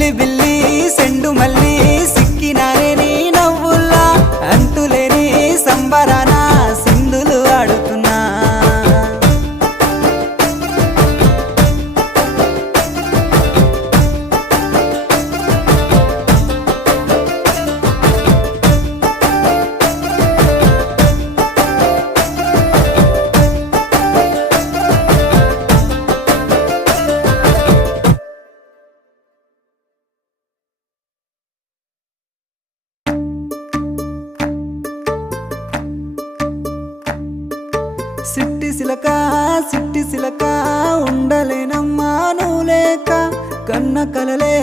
అల్లి బిల్లి సెండు మల్లి సిక్కినానే నీ నవ్వుల్లా అంతులేని సంబరాన సింధులు ఆడుతున్నా సిట్టి సిలక ఉండలేనమ్మా నువ్వు లేక కన్న కలలే